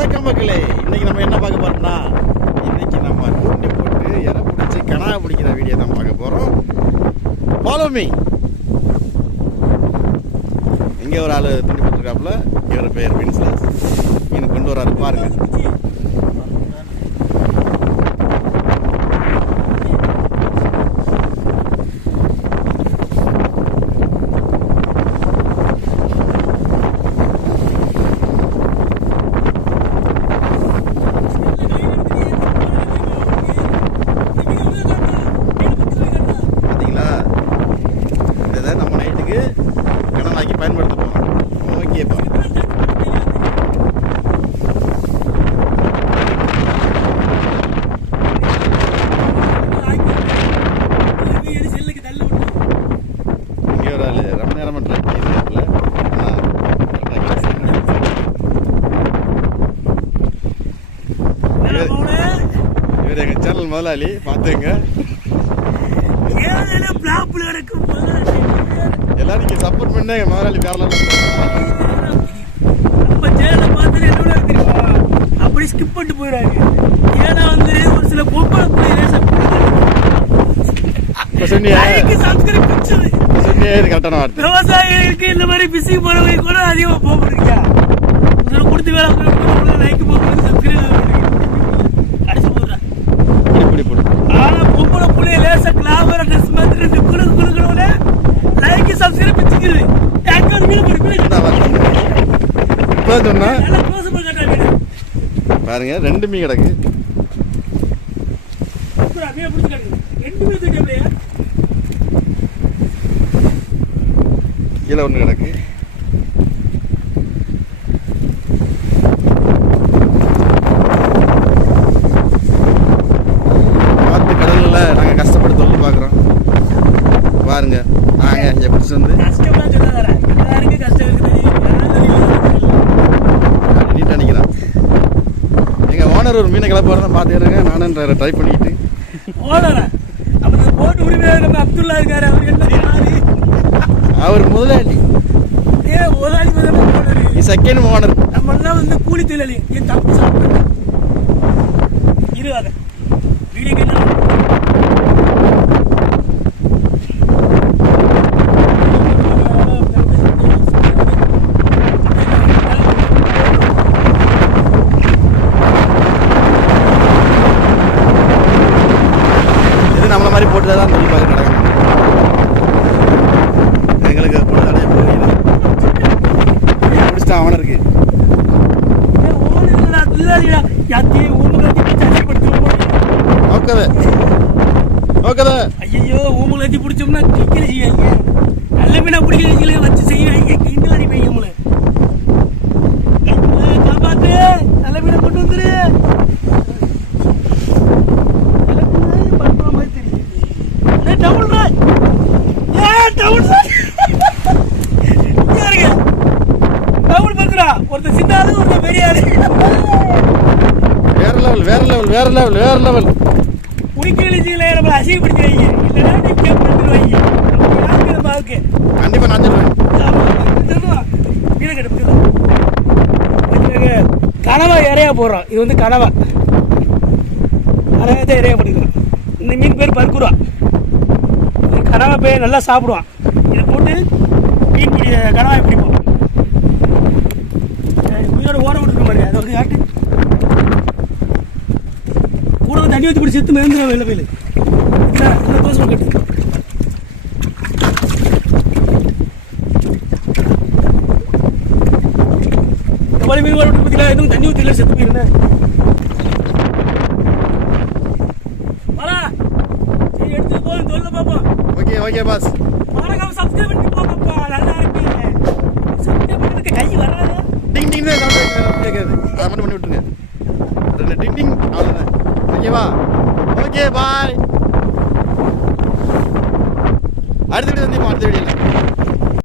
வணக்கம் மக்களே. இன்றைக்கி நம்ம என்ன பார்க்க போகிறோம்னா இன்றைக்கி நம்ம தூண்டி போட்டு இறை பிடிச்சி கனா பிடிக்கிற வீடியோ தான் பார்க்க போகிறோம் ஃபாலோ மீ ஒரு ஆள் தூண்டி போட்டுருக்காப்புல. இவர் பேர் வின்ஸ்லஸ் இன்னும் கொண்டு வராரு பாருங்க பார்த்தீங்களா இதை நம்ம நைட்டுக்கு கணவாக்கி பயன்படுத்த போகிறோம் ஓகேப்பா இங்கே ஒரு ஆள் ரொம்ப நேரமாக ட்ரை பண்ணியிருக்காப்புல ஆனால் இவர் எங்கள் சேனல் முதலாளி பார்த்துங்க எல்லாரும் நீங்கள் சப்போர்ட் பண்ண எங்கள் முதலாளி பேரலாம் அப்படி ஸ்கிப் பண்ணிட்டு போயிடாங்க ஏன்னா வந்து ஒரு சில பொம்பளை விவசாயிகளுக்கு இந்த மாதிரி பிஸி போறவங்க கூட அதிகமா போக முடியா கொடுத்து வேலை லைக் போடுறது சப்ஸ்கிரைப் அடிச்சு போடுறேன் இப்படி இப்படி போடு ஆனா பொம்பளை புள்ளைய லேசா கிளாமர ட்ரெஸ் மாதிரி ரெண்டு குழு குழுக்கணும்னு லைக் சப்ஸ்கிரைப் பிச்சுக்குது எங்க ஒரு மீன் ஒரு மீன் என்ன வார்த்தை இப்போ சொன்னா நல்லா க்ளோஸ் பண்ணி காட்டுறாங்க பாருங்க ரெண்டு மீன் கிடக்கு. கீழே ஒன்று கிடக்கு காத்து கடலில் நாங்கள் கஷ்டப்பட்டு தொழில் பார்க்குறோம் பாருங்க நாங்கள் இங்கே பிடிச்சி வந்து கஷ்டமா சொல்லாதார எல்லாருக்கும் கஷ்டம் இருக்குது நீட்டாக நிற்கிறோம் எங்கள் ஓனர் ஒரு மீனை கிளப்பாரு பார்த்துக்கிறேங்க நானும் ட்ரை பண்ணிக்கிட்டு ஓடல அப்ப போட்டு உரிமையாளர் நம்ம அப்துல்லா இருக்காரு. அவர் என்ன அவர் முதலாளி. ஏ முதலாளி போனாரு. நீ செகண்ட் ஓனர் நம்ம எல்லாம் வந்து கூலி தொழிலாளி. என் தப்பு சாப்பிட்டு இருவாத வீடியோ கேட்டா இது நம்மள மாதிரி போட்டு தான் தொழில் பார்க்க நடக்கணும் எங்களுக்கு பொழுதானே போகுது பிடிச்சிட்டான் அவனருக்கு ஓகே ஓகே ஐயோ ஊமுல வச்சு பிடிச்சோம்னா கிக்கல செய்யாங்க நல்ல மீனா பிடிக்கிறீங்களே வச்சு செய்வாங்க கிண்டல் அடிப்பாங்க உங்களை. காப்பாத்து. நல்ல மீனை கொண்டு வந்துரு. டபுள் ராய். ஏய், டபுள் ராய். இருங்க. டபுள் பத்துரா. ஒருத்தன் சின்ன ஆளு பெரிய ஆளு வேற லெவல் வேற லெவல் வேற லெவல் வேற லெவல் குடிக்கெழுச்சிகளை நம்ம அசிங்கப்படுத்தி வைங்க இல்லைன்னா நீ கேப்படுத்தி வைங்க யாருக்கு நம்ம ஆளுக்கு கண்டிப்பா நான் சொல்லுவேன் கனவா இறையா போடுறோம். இது வந்து கனவா. கனவா தான் இறையா பிடிக்கிறோம் இந்த மீன் பேர் பர்க்குருவா கனவா பேர் நல்லா சாப்பிடுவான். இதை போட்டு மீன் பிடி கனவாய் பிடிப்போம் ஏய், உயிரோட ஓட விட்டுருக்க மாதிரி அதை வந்து காட்டு கூட ஊற்றி பிடிச்சி செத்து மேந்துடும் வெளில போயில. நல்லா தோசை கட்டு எவ்வளவு மீன் வளர்ப்பு பார்த்தீங்களா எதுவும் தண்ணி ஊற்றில செத்து போயிருந்தேன். சரி எடுத்து போய் தொழில பார்ப்போம் ஓகே ஓகே பாஸ் மறக்காம சப்ஸ்கிரைப் பண்ணி போங்கப்பா நல்லா இருக்கு. சப்ஸ்கிரைப் பண்ணுறதுக்கு கை வராது. டிங் டிங் தான் கேட்காது அதை மட்டும் பண்ணி விட்டுருங்க. டிங் டிங் அவ்வளோதான் ஓகேவா? ஓகே பாய் அடுத்த வீடியோ வந்து அடுத்த வீடியோவில்